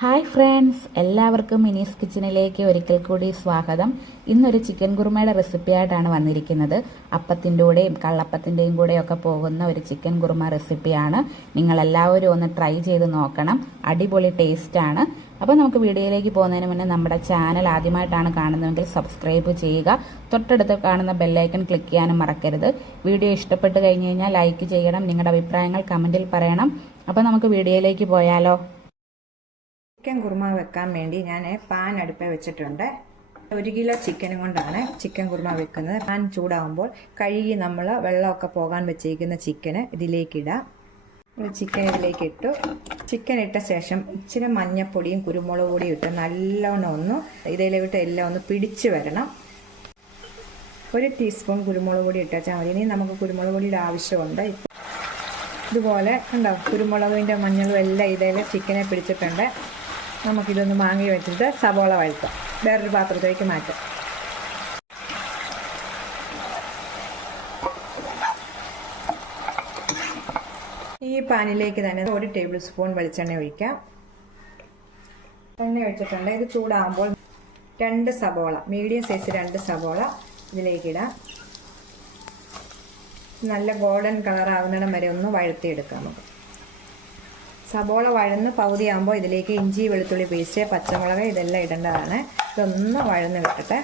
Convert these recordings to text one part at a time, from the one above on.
Hi friends, എല്ലാവർക്കും മിനീസ് കിച്ചണിലേക്ക് ഒരിക്കൽ കൂടി സ്വാഗതം. ഇന്നൊരു ചിക്കൻ കുറുമയുടെ റെസിപ്പി ആയിട്ടാണ് വന്നിരിക്കുന്നത്. അപ്പത്തിൻ്റെ കൂടെയും കള്ളപ്പത്തിൻ്റെയും കൂടെയൊക്കെ പോകുന്ന ഒരു ചിക്കൻ കുറുമ റെസിപ്പിയാണ്. നിങ്ങളെല്ലാവരും ഒന്ന് ട്രൈ ചെയ്ത് നോക്കണം. അടിപൊളി ടേസ്റ്റാണ്. അപ്പോൾ നമുക്ക് വീഡിയോയിലേക്ക് പോകുന്നതിന് മുന്നേ നമ്മുടെ ചാനൽ ആദ്യമായിട്ടാണ് കാണുന്നതെങ്കിൽ സബ്സ്ക്രൈബ് ചെയ്യുക. തൊട്ടടുത്ത് കാണുന്ന ബെല്ലൈക്കൺ ക്ലിക്ക് ചെയ്യാനും മറക്കരുത്. വീഡിയോ ഇഷ്ടപ്പെട്ട് കഴിഞ്ഞ് കഴിഞ്ഞാൽ ലൈക്ക് ചെയ്യണം. നിങ്ങളുടെ അഭിപ്രായങ്ങൾ കമൻറ്റിൽ പറയണം. അപ്പോൾ നമുക്ക് വീഡിയോയിലേക്ക് പോയാലോ. ചിക്കൻ കുറുമ വെക്കാൻ വേണ്ടി ഞാൻ പാൻ അടുപ്പിൽ വെച്ചിട്ടുണ്ട്. 1 കിലോ ചിക്കനും കൊണ്ടാണ് ചിക്കൻ കുറുമ വെക്കുന്നത്. പാൻ ചൂടാകുമ്പോൾ കഴുകി നമ്മൾ വെള്ളമൊക്കെ പോകാൻ വെച്ചിരിക്കുന്ന ചിക്കന് ഇതിലേക്കിടാം. ചിക്കൻ ഇതിലേക്ക് ഇട്ടു. ചിക്കൻ ഇട്ട ശേഷം ഇച്ചിരി മഞ്ഞപ്പൊടിയും കുരുമുളക് പൊടിയും ഇട്ട് നല്ലോണം ഇതിലേക്ക് എല്ലാം ഒന്ന് പിടിച്ച് വരണം. 1 ടീസ്പൂൺ കുരുമുളക് പൊടി ഇട്ടാൽ മതി. ഇനി നമുക്ക് കുരുമുളക് പൊടിയുടെ ആവശ്യമുണ്ട്. ഇതുപോലെ ഉണ്ടാവും കുരുമുളകിൻ്റെ മഞ്ഞളും എല്ലാം ഇതിൽ ചിക്കനെ പിടിച്ചിട്ടുണ്ട്. നമുക്കിതൊന്ന് വാങ്ങി വെച്ചിട്ട് സവോള വഴറ്റാം. വേറൊരു പാത്രത്തിലേക്ക് മാറ്റാം. ഈ പാനിലേക്ക് തന്നെ 1 ടേബിൾ സ്പൂൺ വെളിച്ചെണ്ണ ഒഴിക്കാം. എണ്ണ ഒഴിച്ചിട്ടുണ്ട്. ഇത് ചൂടാകുമ്പോൾ 2 സവോള, മീഡിയം സൈസ് 2 സവോള ഇതിലേക്കിടാം. നല്ല ഗോൾഡൻ കളർ ആകുന്നിടം വരെ ഒന്ന് വഴറ്റിയെടുക്കാം. നമുക്ക് സബോള വഴന്ന് പകുതിയാകുമ്പോൾ ഇതിലേക്ക് ഇഞ്ചി വെളുത്തുള്ളി പേസ്റ്റ്, പച്ചമുളക് ഇതെല്ലാം ഇടേണ്ടതാണ്. ഇതൊന്ന് വഴന്ന് കിട്ടട്ടെ.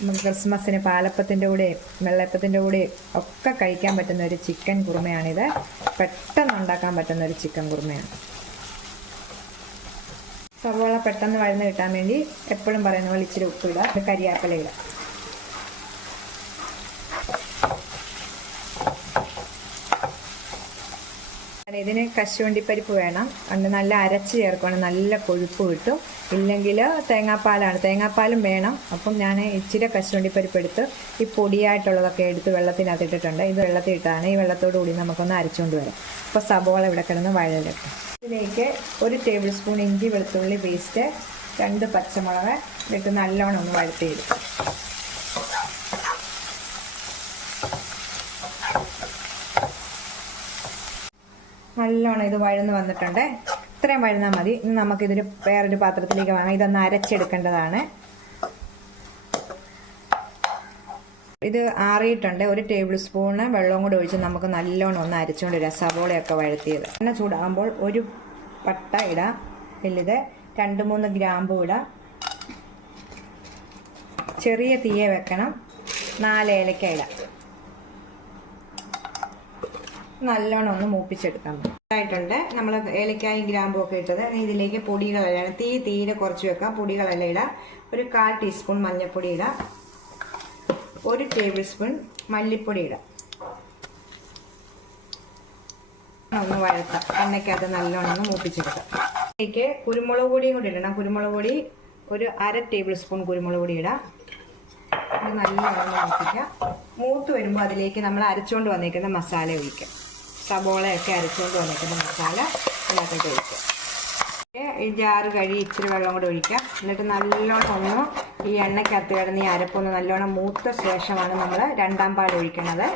നമുക്ക് ക്രിസ്മസിന് പാലപ്പത്തിൻ്റെ കൂടെയും വെള്ളയപ്പത്തിൻ്റെ കൂടെയും ഒക്കെ കഴിക്കാൻ പറ്റുന്ന ഒരു ചിക്കൻ കുറുമയാണിത്. പെട്ടെന്ന് ഉണ്ടാക്കാൻ പറ്റുന്ന ഒരു ചിക്കൻ കുറുമയാണ്. സബോള പെട്ടെന്ന് വഴന്ന് കിട്ടാൻ വേണ്ടി എപ്പോഴും പറയുന്ന പോലെ ഇച്ചിരി ഉപ്പിടുക, കരിയാപ്പില ഇടുക. ഇതിന് കശുവണ്ടിപ്പരിപ്പ് വേണം. അതുകൊണ്ട് നല്ല അരച്ച് ചേർക്കണം. നല്ല കൊഴുപ്പ് കിട്ടും. ഇല്ലെങ്കിൽ തേങ്ങാപ്പാലാണ്, തേങ്ങാപ്പാലും വേണം. അപ്പം ഞാൻ ഇച്ചിരി കശുവണ്ടിപ്പരിപ്പ് എടുത്ത് ഈ പൊടിയായിട്ടുള്ളതൊക്കെ എടുത്ത് വെള്ളത്തിനകത്ത് ഇട്ടിട്ടുണ്ട്. ഇത് വെള്ളത്തിൽ ഇട്ടാണ്. ഈ വെള്ളത്തോടു കൂടി നമുക്കൊന്ന് അരച്ചുകൊണ്ട് വരാം. അപ്പോൾ സബോള ഇവിടെ കിടന്ന് വഴലിട്ട് ഇതിലേക്ക് 1 ടേബിൾ സ്പൂൺ ഇഞ്ചി വെളുത്തുള്ളി പേസ്റ്റ്, 2 പച്ചമുളക് ഇട്ട് നല്ലോണം ഒന്ന് വഴറ്റിയെടുക്കും. നല്ലോണം ഇത് വഴന്ന് വന്നിട്ടുണ്ട്. ഇത്രയും വഴന്നാൽ മതി. ഇനി നമുക്കിതൊരു വേറൊരു പാത്രത്തിലേക്ക് വാങ്ങാം. ഇതൊന്ന് അരച്ചെടുക്കേണ്ടതാണ്. ഇത് ആറിയിട്ടുണ്ട്. 1 ടേബിൾ സ്പൂണ് വെള്ളവും കൂടി ഒഴിച്ച് നമുക്ക് നല്ലോണം ഒന്ന് അരച്ചുകൊണ്ട് വരാം. സവോളയൊക്കെ വഴറ്റിയത് എണ്ണ ചൂടാകുമ്പോൾ 1 പട്ട ഇടാം. വലുത് 2-3 ഗ്രാമ്പൂ ഇടാം. ചെറിയ തീയെ വെക്കണം. 4 ഏലക്ക ഇടാം. നല്ലോണം ഒന്ന് മൂപ്പിച്ചെടുക്കാം. ആയിട്ടുണ്ട്. നമ്മൾ ഏലക്കായും ഗ്രാമ്പും ഒക്കെ ഇട്ടത്. ഇതിലേക്ക് പൊടികളെല്ലാം തീരെ കുറച്ച് വെക്കാം. പൊടികളെല്ലാം ഇടാം. 1/4 ടീസ്പൂൺ മഞ്ഞൾപ്പൊടി ഇടാം. 1 ടേബിൾ സ്പൂൺ മല്ലിപ്പൊടി ഇടാം. ഒന്ന് വഴത്താം. എണ്ണയ്ക്കകത്ത് നല്ലോണം ഒന്ന് മൂപ്പിച്ചെടുക്കാം. ഇതിലേക്ക് കുരുമുളക് പൊടിയും കൂടി ഇടണം. കുരുമുളക് പൊടി 1/2 ടേബിൾ സ്പൂൺ കുരുമുളക് പൊടി ഇടാം. ഇത് നല്ലോണം മൂപ്പിക്കാം. മൂത്ത് വരുമ്പോൾ അതിലേക്ക് നമ്മൾ അരച്ചുകൊണ്ട് വന്നിരിക്കുന്ന മസാല ഒഴിക്കാം. സബോളയൊക്കെ അരച്ചുകൊണ്ട് വന്നിരിക്കുന്ന മസാല ഇതിനകത്തോട്ട് ഒഴിക്കാം. ഈ ജാറ് കഴുകി ഇച്ചിരി വെള്ളം കൂടെ ഒഴിക്കാം. എന്നിട്ട് നല്ലോണം ഒന്ന് ഈ എണ്ണയ്ക്കകത്ത് കിടന്ന് ഈ അരപ്പൊന്ന് നല്ലോണം മൂത്ത ശേഷമാണ് നമ്മൾ 2ാം പാൽ ഒഴിക്കുന്നത്.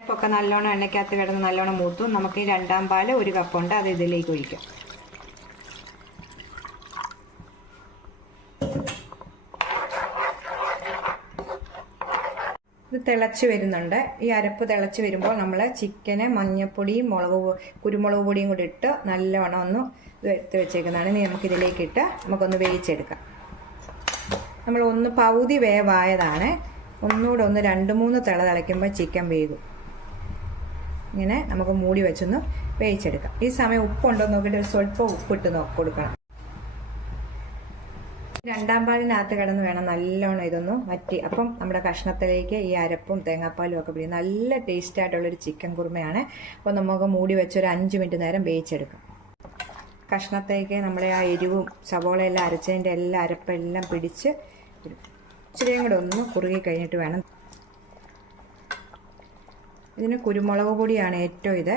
അരപ്പൊക്കെ നല്ലോണം എണ്ണയ്ക്കകത്ത് കിടന്ന് നല്ലോണം മൂത്തു. നമുക്ക് ഈ 2ാം പാൽ 1 കപ്പുണ്ട്. അത് ഇതിലേക്ക് ഒഴിക്കാം. ഇത് തിളച്ച് വരുന്നുണ്ട്. ഈ അരപ്പ് തിളച്ച് വരുമ്പോൾ നമ്മൾ ചിക്കന് മഞ്ഞൾപ്പൊടിയും കുരുമുളക് പൊടിയും കൂടി ഇട്ട് നല്ലവണ്ണം ഒന്ന് എടുത്ത് വെച്ചേക്കുന്നതാണ്. ഇനി നമുക്കിതിലേക്ക് ഇട്ട് നമുക്കൊന്ന് വേവിച്ചെടുക്കാം. നമ്മൾ ഒന്ന് പകുതി വേവായതാണ്. ഒന്നുകൂടെ ഒന്ന് 2-3 തിളയ്ക്കുമ്പോൾ ചിക്കൻ വേകും. ഇങ്ങനെ നമുക്ക് മൂടി വെച്ചൊന്ന് വേവിച്ചെടുക്കാം. ഈ സമയം ഉപ്പുണ്ടോ നോക്കിയിട്ട് സ്വല്പം ഉപ്പിട്ട് കൊടുക്കണം. 2ാം പാലിനകത്ത് കിടന്ന് വേണം നല്ലോണം ഇതൊന്ന് വറ്റി. അപ്പം നമ്മുടെ കഷ്ണത്തിലേക്ക് ഈ അരപ്പും തേങ്ങാപ്പാലും ഒക്കെ പിടിക്കും. നല്ല ടേസ്റ്റ് ആയിട്ടുള്ളൊരു ചിക്കൻ കുറുമയാണ്. അപ്പോൾ നമുക്ക് മൂടി വെച്ചൊരു 5 മിനിറ്റ് നേരം വേവിച്ചെടുക്കാം. കഷ്ണത്തേക്ക് നമ്മളെ ആ എരിവും സവോളയെല്ലാം അരച്ചതിൻ്റെ എല്ലാ അരപ്പെല്ലാം പിടിച്ച് ഇച്ചിരിയും കൂടെ ഒന്ന് കുറുകി കഴിഞ്ഞിട്ട് വേണം. ഇതിന് കുരുമുളക് പൊടിയാണ് ഏറ്റവും ഇത്.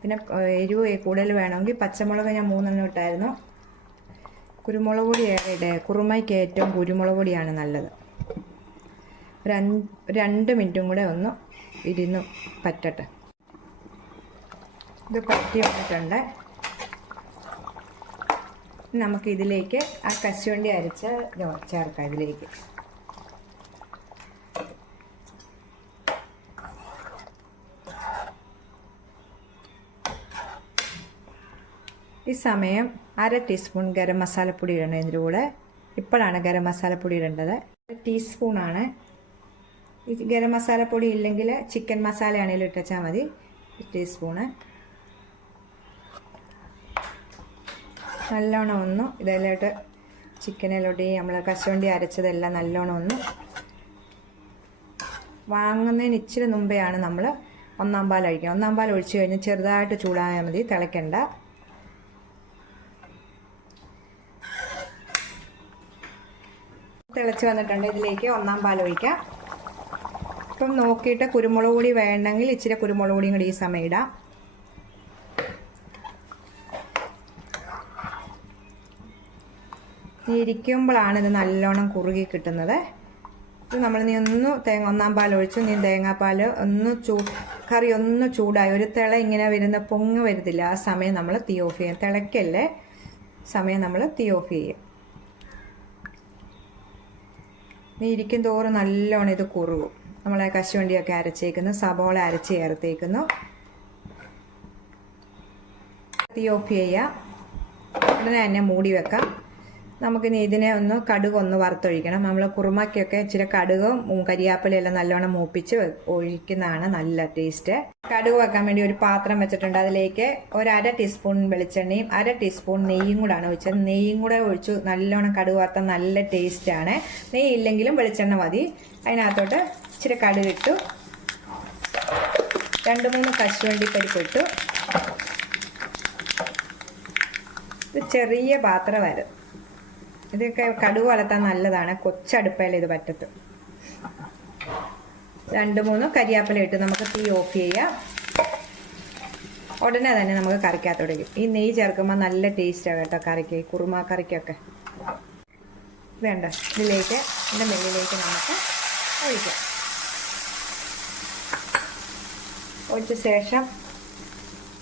പിന്നെ എരിവ് കൂടുതൽ വേണമെങ്കിൽ പച്ചമുളക് ഞാൻ 3 ഇട്ടായിരുന്നു. കുരുമുളക് പൊടി കുറുമയ്ക്ക് ഏറ്റവും കുരുമുളക് പൊടിയാണ് നല്ലത്. 2 മിനിറ്റും കൂടെ ഒന്ന് ഇരുന്ന് പറ്റട്ടെ. ഇത് പറ്റി വന്നിട്ടുണ്ട്. നമുക്ക് ഇതിലേക്ക് ആ കശുവണ്ടി അരച്ച് ചേർക്കാം. ഇതിലേക്ക് ഈ സമയം 1/2 ടീസ്പൂൺ ഗരം മസാലപ്പൊടി ഇടണം. ഇതിൻ്റെ കൂടെ ഇപ്പോഴാണ് ഗരം മസാലപ്പൊടി ഇടേണ്ടത്. 1 ടീസ്പൂണാണ്. ഈ ഗരം മസാലപ്പൊടി ഇല്ലെങ്കിൽ ചിക്കൻ മസാല ആണെങ്കിലും ഇട്ടാൽ മതി. 1 ടീസ്പൂണ്. നല്ലോണം ഒന്ന് ഇതിലോട്ട് ചിക്കനിലോട്ട് നമ്മൾ കശുവണ്ടി അരച്ചതെല്ലാം നല്ലോണം ഒന്ന് വാങ്ങുന്നതിന് ഇച്ചിരി മുമ്പെയാണ് നമ്മൾ 1-ാം പാൽ ഒഴിക്കുക. 1-ാം പാൽ ഒഴിച്ച് കഴിഞ്ഞ് ചെറുതായിട്ട് ചൂടായാൽ മതി, തിളയ്ക്കണ്ട. തിളച്ച് വന്നിട്ടുണ്ട്. ഇതിലേക്ക് 1-ാം പാൽ ഒഴിക്കാം. ഇപ്പം നോക്കിയിട്ട് കുരുമുളക് പൊടി വേണമെങ്കിൽ ഇച്ചിരി കുരുമുളക് പൊടിയും കൂടി ഈ സമയം ഇടാം. ഇരിക്കുമ്പോഴാണ് ഇത് നല്ലോണം കുറുകി കിട്ടുന്നത്. ഇത് നമ്മൾ ഒന്ന് 1-ാം പാൽ ഒഴിച്ച് തേങ്ങാപ്പാൽ ഒന്ന് കറി ഒന്ന് ചൂടായി ഒരു തിള ഇങ്ങനെ വരുന്ന പൊങ്ങ് വരുന്നില്ല. ആ സമയം നമ്മൾ തീ ഓഫ് ചെയ്യും. തിളയ്ക്കല്ലേ സമയം നമ്മൾ തീ ഓഫ് ചെയ്യും. ഇരിക്കും തോറും നല്ലോണം ഇത് കുറുകും. നമ്മളെ കശുവണ്ടിയൊക്കെ അരച്ചേക്കുന്നു, സബോള അരച്ച് ചേർത്തേക്കുന്നു. തീ ഓഫ് ചെയ്യുക. ഉടനെ തന്നെ മൂടി വെക്കാം. നമുക്കിനി ഇതിനെ ഒന്ന് കടുകൊന്ന് വറുത്തൊഴിക്കണം. നമ്മൾ കുറുമയ്ക്കൊക്കെ ഇച്ചിരി കടുകും കരിയാപ്പിലയെല്ലാം നല്ലോണം മൂപ്പിച്ച് ഒഴിക്കുന്നതാണ് നല്ല ടേസ്റ്റ്. കടുക് വെക്കാൻ വേണ്ടി ഒരു പാത്രം വെച്ചിട്ടുണ്ട്. അതിലേക്ക് 1/2 ടീസ്പൂൺ വെളിച്ചെണ്ണയും 1/2 ടീസ്പൂൺ നെയ്യും കൂടാണ് ഒഴിച്ചത്. നെയ്യും കൂടെ ഒഴിച്ചു നല്ലോണം കടുക് വറുത്താൽ നല്ല ടേസ്റ്റാണ്. നെയ്യ് ഇല്ലെങ്കിലും വെളിച്ചെണ്ണ മതി. അതിനകത്തോട്ട് ഇച്ചിരി കടുക് ഇട്ടു. 2-3 കശുവണ്ടി പരിപ്പ് ഇട്ടു. ഇത് ചെറിയ പാത്രം വരും. ഇതൊക്കെ കടുക് വളർത്താൻ നല്ലതാണ്. കൊച്ചടുപ്പയിൽ ഇത് പറ്റത്ത്. 2-3 കരിയാപ്പില ഇട്ട് നമുക്ക് തീ ഓഫ് ചെയ്യാം. ഉടനെ തന്നെ നമുക്ക് കറിക്കകത്തോടേക്കും. ഈ നെയ്യ് ചേർക്കുമ്പോൾ നല്ല ടേസ്റ്റാണ് കേട്ടോ കറിക്ക്, കുറുമ കറിക്കൊക്കെ. വേണ്ട ഇതിലേക്ക് ഇതിൻ്റെ മെല്ലിലേക്ക് നമുക്ക് ഒഴിക്കാം. ഒഴിച്ച ശേഷം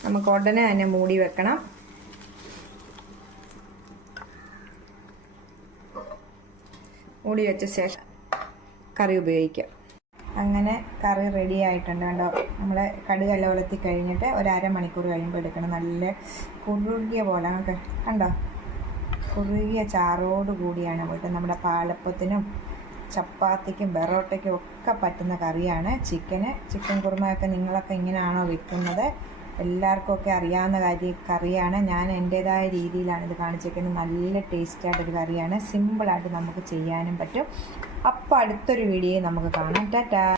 നമുക്ക് ഉടനെ തന്നെ മൂടി വെക്കണം. മൂടി വെച്ച ശേഷം കറി ഉപയോഗിക്കാം. അങ്ങനെ കറി റെഡി ആയിട്ടുണ്ട് കണ്ടോ. നമ്മളെ കടുകെല്ലാം ഉലത്തി കഴിഞ്ഞിട്ട് 1/2 മണിക്കൂർ കഴിയുമ്പോൾ എടുക്കണം. നല്ല കുറുകിയ പോലെ നമുക്ക് കണ്ടോ, കുറുകിയ ചാറോട് കൂടിയാണ് പോയിട്ട് നമ്മുടെ പാലപ്പത്തിനും ചപ്പാത്തിക്കും ബെറോട്ടയ്ക്കും ഒക്കെ പറ്റുന്ന കറിയാണ് ചിക്കൻ കുറുമയൊക്കെ നിങ്ങളൊക്കെ ഇങ്ങനെയാണോ വെക്കുന്നത്? എല്ലാവർക്കും ഒക്കെ അറിയാവുന്ന കറിയാണ്. ഞാൻ എൻ്റേതായ രീതിയിലാണ് ഇത് കാണിച്ചിരിക്കുന്നത്. നല്ല ടേസ്റ്റായിട്ടൊരു കറിയാണ്. സിമ്പിളായിട്ട് നമുക്ക് ചെയ്യാനും പറ്റും. അപ്പോൾ അടുത്തൊരു വീഡിയോ നമുക്ക് കാണാം. ടാറ്റാ.